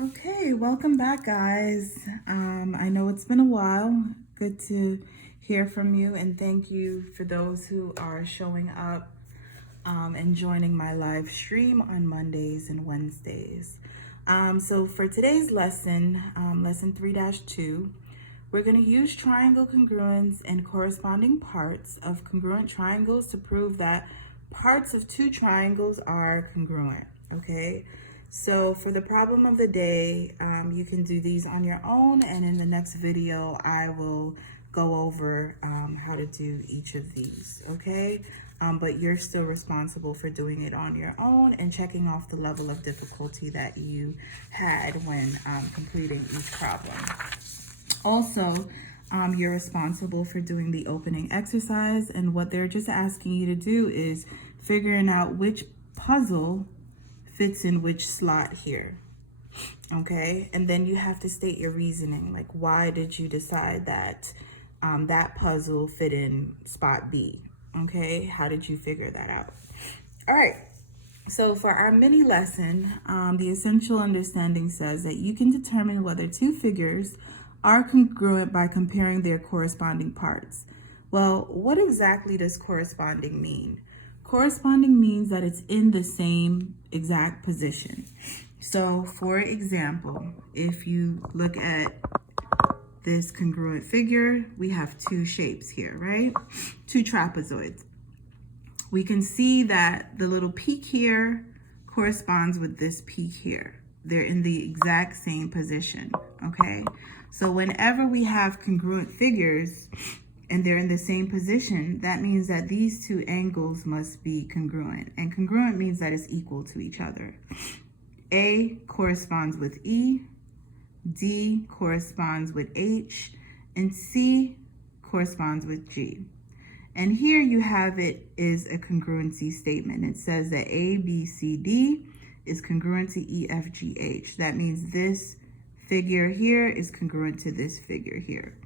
Okay, welcome back, guys. I know it's been a while. Good to hear from you, and thank you for those who are showing up and joining my live stream on Mondays and Wednesdays. So for today's lesson, lesson 3-2, we're going to use triangle congruence and corresponding parts of congruent triangles to prove that parts of two triangles are congruent, okay? So for the problem of the day, you can do these on your own, and in the next video, I will go over how to do each of these, okay? But you're still responsible for doing it on your own and checking off the level of difficulty that you had when completing each problem. Also, you're responsible for doing the opening exercise, and what they're just asking you to do is figuring out which puzzle fits in which slot here. Okay, and then you have to state your reasoning, like why did you decide that that puzzle fit in spot B? Okay, how did you figure that out? All right, so for our mini lesson, the essential understanding says that you can determine whether two figures are congruent by comparing their corresponding parts. Well, what exactly does corresponding mean? Corresponding means that it's in the same exact position. So for example, if you look at this congruent figure, we have two shapes here, right? Two trapezoids. We can see that the little peak here corresponds with this peak here. They're in the exact same position, okay? So whenever we have congruent figures and they're in the same position, that means that these two angles must be congruent. And congruent means that it's equal to each other. A corresponds with E, D corresponds with H, and C corresponds with G. And here you have it is a congruency statement. It says that A, B, C, D is congruent to E, F, G, H. That means this figure here is congruent to this figure here.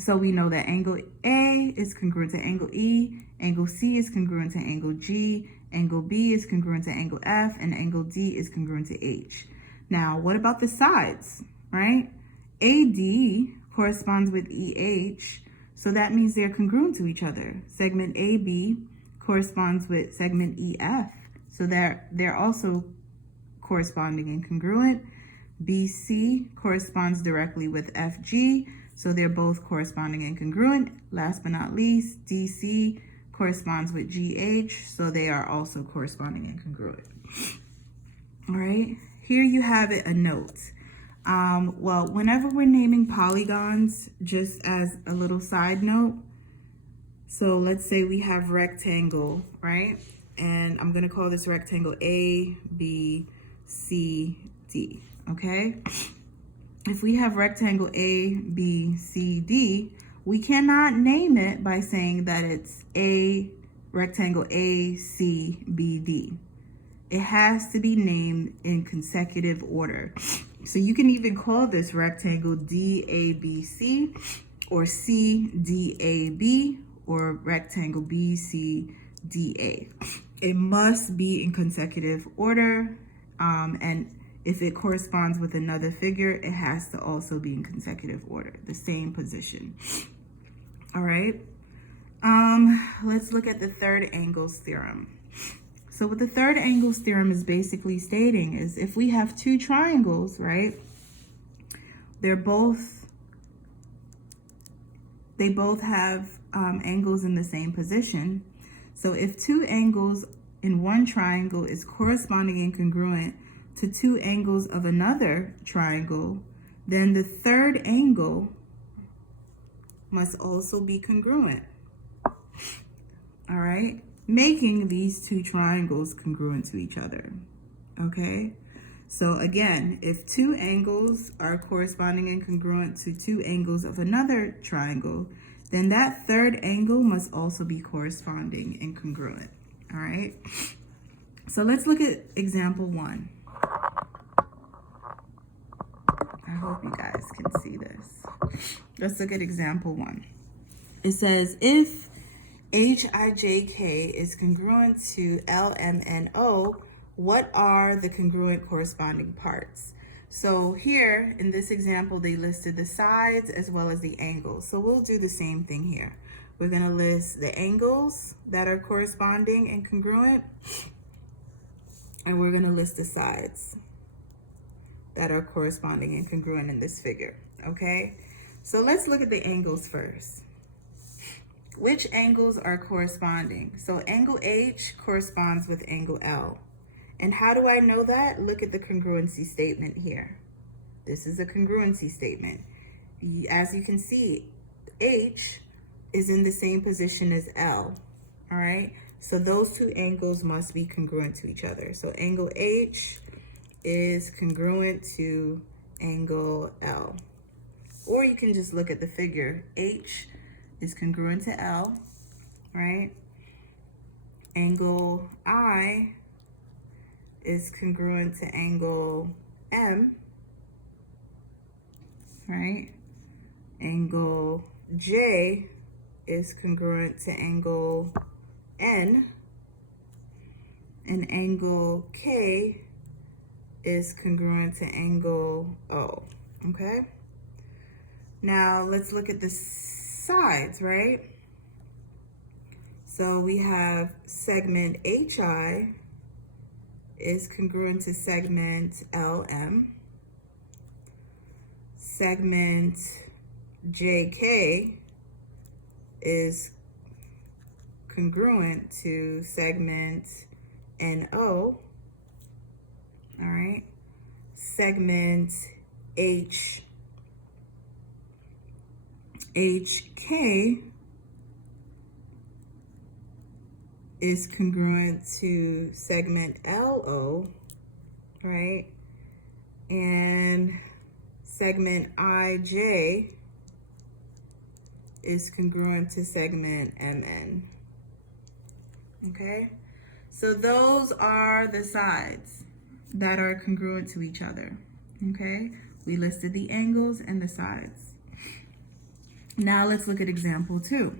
So we know that angle A is congruent to angle E, angle C is congruent to angle G, angle B is congruent to angle F, and angle D is congruent to H. Now, what about the sides, right? AD corresponds with EH, so that means they're congruent to each other. Segment AB corresponds with segment EF, so they're also corresponding and congruent. BC corresponds directly with FG, so they're both corresponding and congruent. Last but not least, DC corresponds with GH, so they are also corresponding and congruent. All right, here you have it, a note. Well, whenever we're naming polygons, just as a little side note, so let's say we have rectangle, right? And I'm gonna call this rectangle A, B, C, D, okay? If we have rectangle A, B, C, D, we cannot name it by saying that it's rectangle A, C, B, D. It has to be named in consecutive order. So you can even call this rectangle DABC or CDAB or rectangle BCDA. It must be in consecutive order, and if it corresponds with another figure, it has to also be in consecutive order, the same position. All right, let's look at the third angles theorem. So what the third angles theorem is basically stating is if we have two triangles, right, they both have angles in the same position. So if two angles in one triangle is corresponding and congruent to two angles of another triangle, then the third angle must also be congruent. All right, making these two triangles congruent to each other, okay? So again, if two angles are corresponding and congruent to two angles of another triangle, then that third angle must also be corresponding and congruent, all right? So let's look at example 1. I hope you guys can see this. Let's look at example 1. It says, if HIJK is congruent to LMNO, what are the congruent corresponding parts? So here in this example, they listed the sides as well as the angles. So we'll do the same thing here. We're going to list the angles that are corresponding and congruent, and we're going to list the sides that are corresponding and congruent in this figure, okay? So let's look at the angles first. Which angles are corresponding? So angle H corresponds with angle L. And how do I know that? Look at the congruency statement here. This is a congruency statement. As you can see, H is in the same position as L, all right? So those two angles must be congruent to each other. So angle H is congruent to angle L. Or you can just look at the figure. H is congruent to L, right? Angle I is congruent to angle M, right? Angle J is congruent to angle N, and angle K is congruent to angle O, okay? Now let's look at the sides, right? So we have segment HI is congruent to segment LM. Segment JK is congruent to segment NO. All right. Segment HK is congruent to segment LO, right? And segment IJ is congruent to segment MN, okay? So those are the sides that are congruent to each other, okay? We listed the angles and the sides. Now let's look at example 2.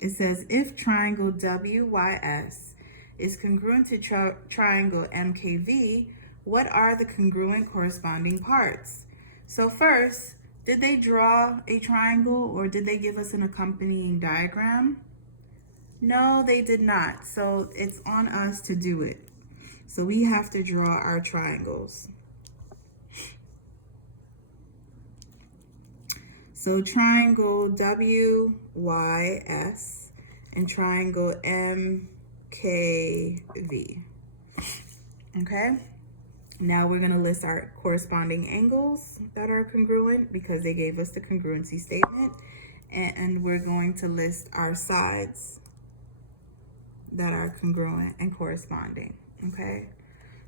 It says, if triangle WYS is congruent to triangle MKV, what are the congruent corresponding parts? So first, did they draw a triangle or did they give us an accompanying diagram? No, they did not. So it's on us to do it. So we have to draw our triangles. So triangle WYS and triangle MKV. Okay? Now we're going to list our corresponding angles that are congruent because they gave us the congruency statement. And we're going to list our sides that are congruent and corresponding. Okay?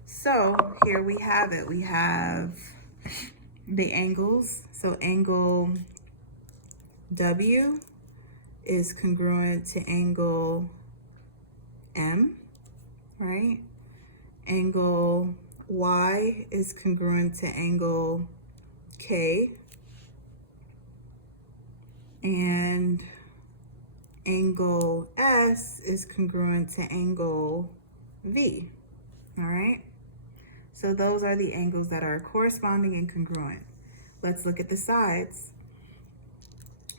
So here we have it. We have the angles. So angle W is congruent to angle M, right? Angle Y is congruent to angle K. And angle S is congruent to angle V, all right? So those are the angles that are corresponding and congruent. Let's look at the sides.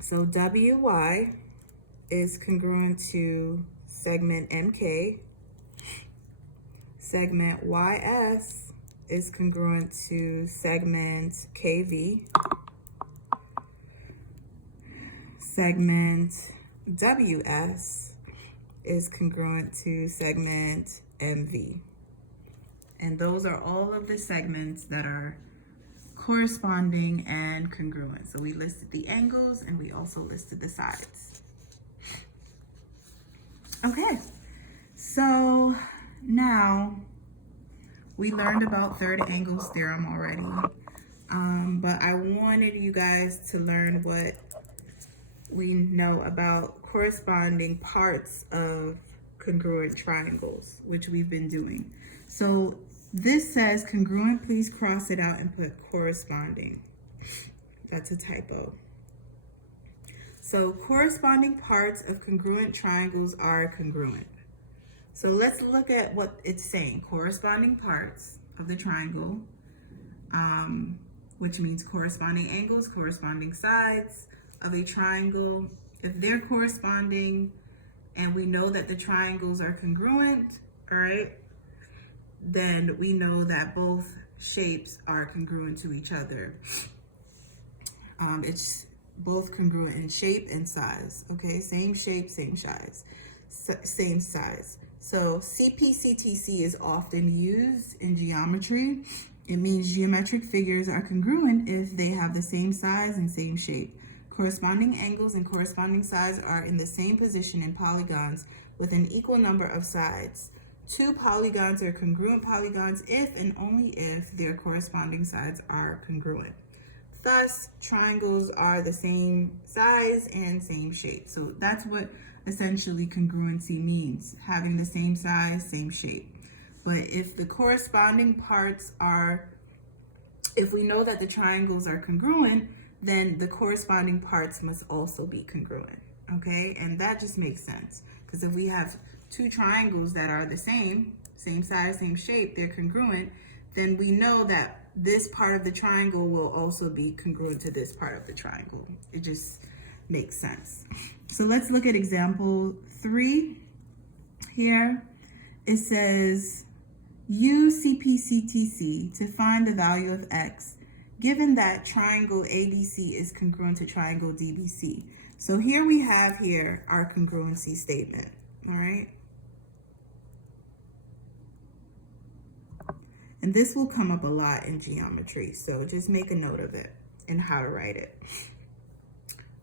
So WY is congruent to segment MK. Segment YS is congruent to segment KV. Segment WS is congruent to segment MV. And those are all of the segments that are corresponding and congruent. So we listed the angles and we also listed the sides. Okay, so now we learned about third angles theorem already, but I wanted you guys to learn what we know about corresponding parts of congruent triangles, which we've been doing. So this says congruent, please cross it out and put corresponding. That's a typo. So corresponding parts of congruent triangles are congruent. So let's look at what it's saying. Corresponding parts of the triangle, which means corresponding angles, corresponding sides of a triangle. If they're corresponding and we know that the triangles are congruent, all right, then we know that both shapes are congruent to each other. It's both congruent in shape and size, okay? Same shape, same size, same size. So CPCTC is often used in geometry. It means geometric figures are congruent if they have the same size and same shape. Corresponding angles and corresponding sides are in the same position in polygons with an equal number of sides. Two polygons are congruent polygons if and only if their corresponding sides are congruent. Thus, triangles are the same size and same shape. So that's what essentially congruency means, having the same size, same shape. But if the corresponding parts are, if we know that the triangles are congruent, then the corresponding parts must also be congruent, okay? And that just makes sense, because if we have two triangles that are the same size, same shape, they're congruent, then we know that this part of the triangle will also be congruent to this part of the triangle. It just makes sense. So let's look at example 3 here. It says, use CPCTC to find the value of x, given that triangle ABC is congruent to triangle DBC. So here we have our congruency statement, all right? And this will come up a lot in geometry, so just make a note of it and how to write it.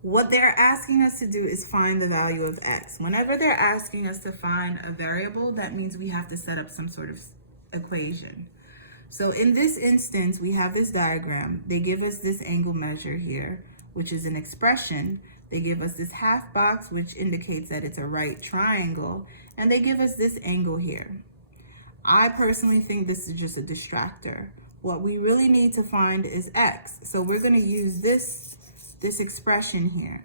What they're asking us to do is find the value of x. Whenever they're asking us to find a variable, that means we have to set up some sort of equation. So in this instance, we have this diagram. They give us this angle measure here, which is an expression. They give us this half box, which indicates that it's a right triangle, and they give us this angle here. I personally think this is just a distractor. What we really need to find is x. So we're going to use this expression here.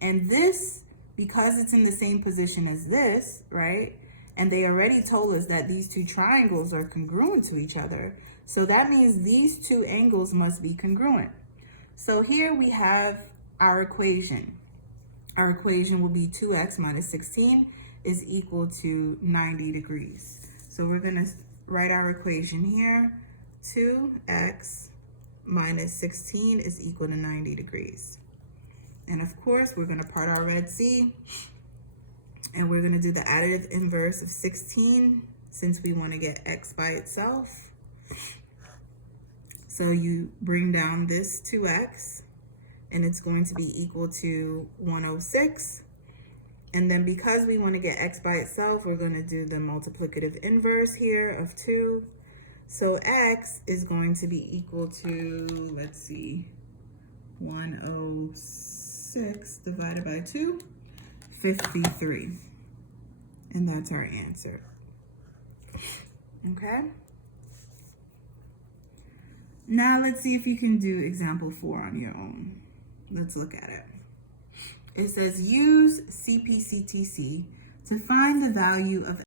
And this, because it's in the same position as this, right? And they already told us that these two triangles are congruent to each other. So that means these two angles must be congruent. So here we have our equation. Our equation will be 2x minus 16 is equal to 90 degrees. So we're going to write our equation here. 2x minus 16 is equal to 90 degrees. And of course, we're going to part our red C. And we're going to do the additive inverse of 16 since we want to get x by itself. So you bring down this 2x, and it's going to be equal to 106. And then because we want to get x by itself, we're going to do the multiplicative inverse here of 2. So x is going to be equal to, let's see, 106 divided by 2, 53. And that's our answer. Okay? Now let's see if you can do example 4 on your own. Let's look at it. It says use CPCTC to find the value of